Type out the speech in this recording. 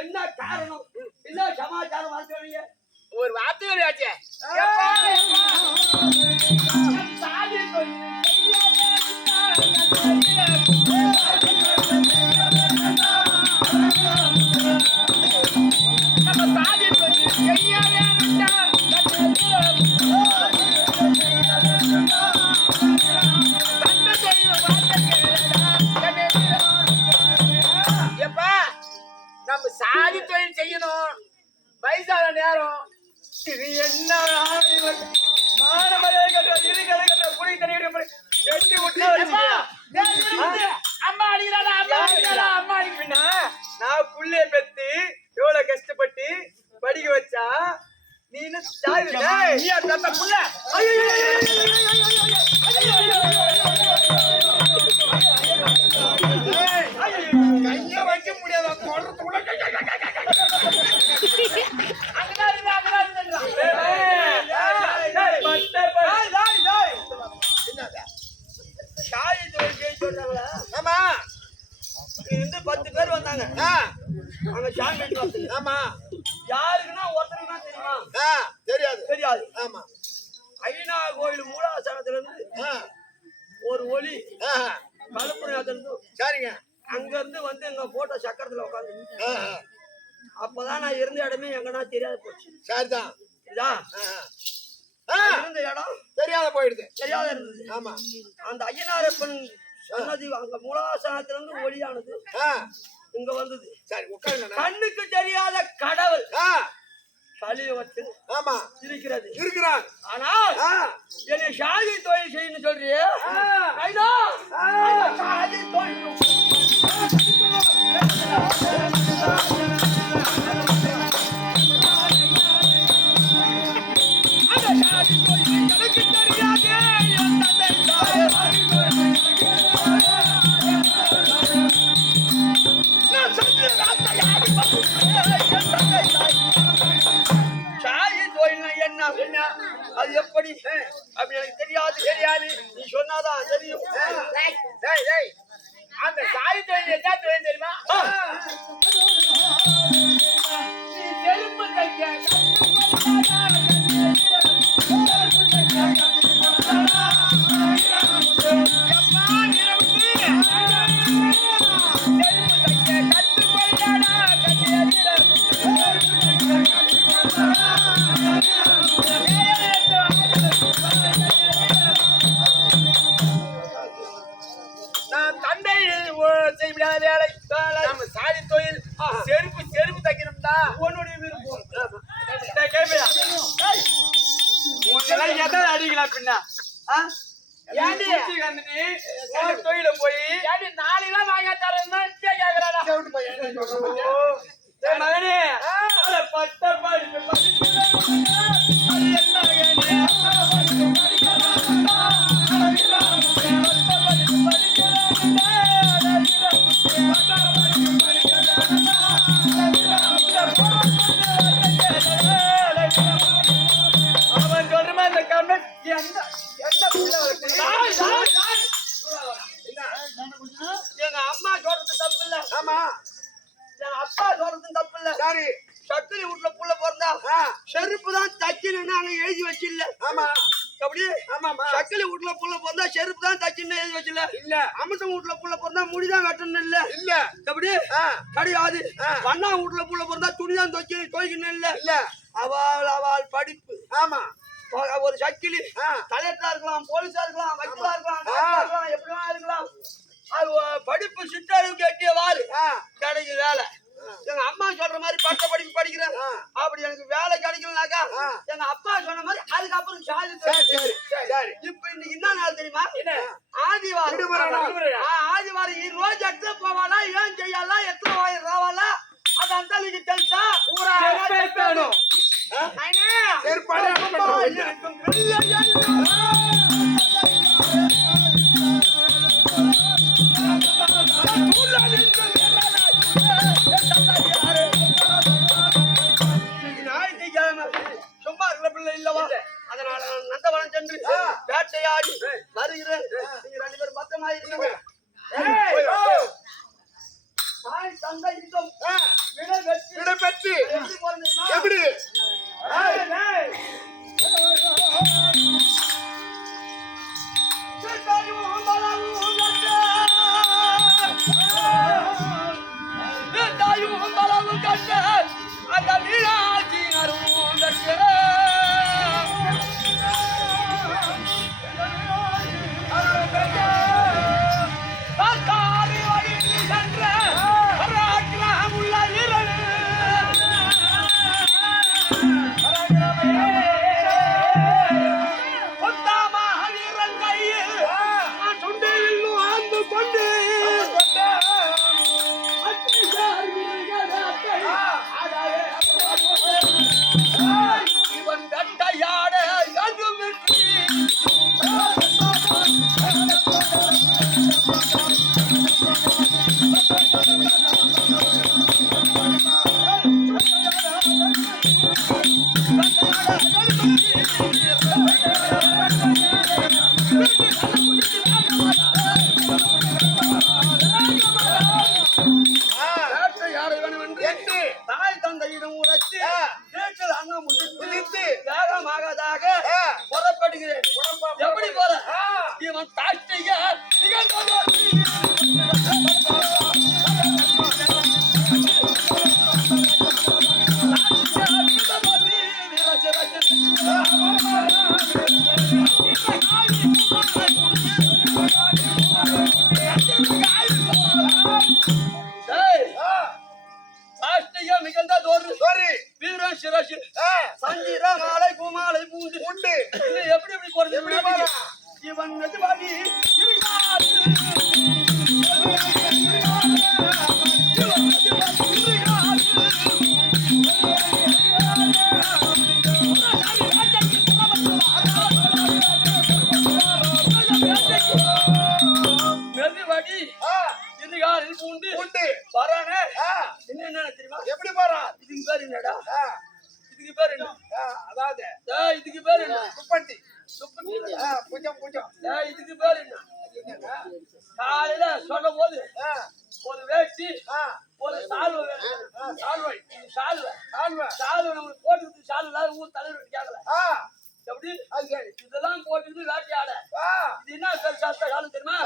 என்ன காரணம் என்ன சமாச்சாரம் ஒரு வார்த்தை ஆச்சு நம்ம சாதி தொழில் செய்யணும் வயசான நேரம் இது என்ன அம்மா அடிக்கிறாடா அம்மா அடிக்கிறா நான் புள்ளைய பெத்து எவ்வளவு கஷ்டப்பட்டு படிக்க வச்சா நீ புள்ள கைய வைக்க முடியாத ஆமா 10 பேர் வந்தாங்க அங்க சாமி ஆமா யாருக்குன்னா ஒருத்தருக்குன்னா தெரியுமா தெரியாது ஆமா ஐநா கோயில் மூலாசனத்துல இருந்து ஒரு ஒலி கலப்புரையாத்திலிருந்து சரிங்க அங்க இருந்து வந்து எங்க போட்ட சக்கரத்துல உட்காந்து அப்பதான் நான் இருந்த இடமே எங்கன்னா தெரியாது போச்சு சரிதான் இருந்த இடம் தெரியாத போயிடுது தெரியாத இருந்தது ஆமா அந்த ஐயனாரப்பன் சொன்னது அங்க மூலாசனத்துல இருந்து ஒளியானது இங்க வந்தது சரி உட்காருங்க கண்ணுக்கு தெரியாத கடவுள் கலியவற்று ஆமா இருக்கிறான் ஆனால் என்னை சாதி தொழில் செய்யணும் சொல்றியே சாதி தொழில் எனக்கு என்ன அது எப்படி அப்படி எனக்கு தெரியாது நீ சொன்னாதான் தெரியும் அந்த சாதி தொழில் என்ன தொழில் தெரியுமா செருப்பு தைக்க நம்ம சாதி தொழில் செருப்பு தைக்கணும்டா உன்னுடைய விருப்பம் அடிக்கலாம் பின்னா தொழில போய் நாளைலாம் வாங்க தரேன்னா கேக்குறாடா மகனே பட்ட படிப்பு அவன் சொல்ற அந்த கமெண்ட் எங்க அம்மா சொல்றது தப்பு இல்ல ஆமா எங்க அப்பா சொல்றது தப்பு இல்ல சரி சத்திரி வீட்டுல புள்ள பிறந்தா செருப்பு தான் தைக்கணும்னு அங்க பிறந்தா செருப்பு தான் தச்சுன்னு எழுதி வச்சுல இல்ல அம்சம் வீட்டுல புள்ள பிறந்தா முடிதான் வெட்டணும் இல்ல இல்ல எப்படி கிடையாது பண்ணா வீட்டுல புள்ள பிறந்தா துணிதான் துவைக்கணும் இல்ல இல்ல அவள் படிப்பு ஆமா ஒரு சக்கிலி கலெக்டரா இருக்கலாம் போலீஸா இருக்கலாம் வக்கீலா இருக்கலாம் எப்படியா இருக்கலாம் அது படிப்பு சிற்றறிவுக்கு எட்டியவாறு கிடைக்கும் வேலை எங்க அம்மா சொல்ற மாதிரி பட்ட படிப்பு படிக்கிறேன் அப்படி எனக்கு வேலை கிடைக்கலனாக்கா எங்க அப்பா சொன்ன மாதிரி அதுக்கப்புறம் இப்ப இன்னைக்கு என்ன நாள் தெரியுமா ஆதிவாரம் ஆதிவாரம் ரோஜ் எடுத்து போவாளா ஏன் செய்யாலா எத்தனை வாயில் ராவாலா அது அந்த தெரிஞ்சா சும்மா இருக்கிற பிள்ளை இல்லவா அதனால நந்தவனம் சென்று வேட்டையாடி வருகிறேன் நீங்க 2 பேரும் பத்தமாயிருக்கீங்க தந்தை யுத்தம் விடை பெற்று எப்படி தாய் தந்தையிடம் உரைத்து வேகமாகதாக புறப்படுகிறேன் எப்படி போற இவன் தாஷ்டிக வீரன் சிரசு சஞ்சிர மாலை பூமாலை பூண்டு உண்டு எப்படி எப்படி போறது இவன் மெதுவாடி மெதுவாடி இதுகாலில் பூண்டு உண்டு வரானே என்ன தெரியுமா எப்படி போறான் இதுக்கு பேர் என்னடா இதுக்கு பேர் என்ன அதாவது இதுக்கு பேர் என்ன துப்பட்டி பூஜம் பூஜம் இதுக்கு பேர் என்ன காலையில சொல்லும் போது ஒரு வேஷ்டி ஒரு சால்வை நம்மளுக்கு போட்டு சால்வை ஊர் தலைவர் கேட்கல எப்படி இதெல்லாம் போட்டுக்கிட்டு வேட்டையாட இது என்ன சாஸ்திர காலம் தெரியுமா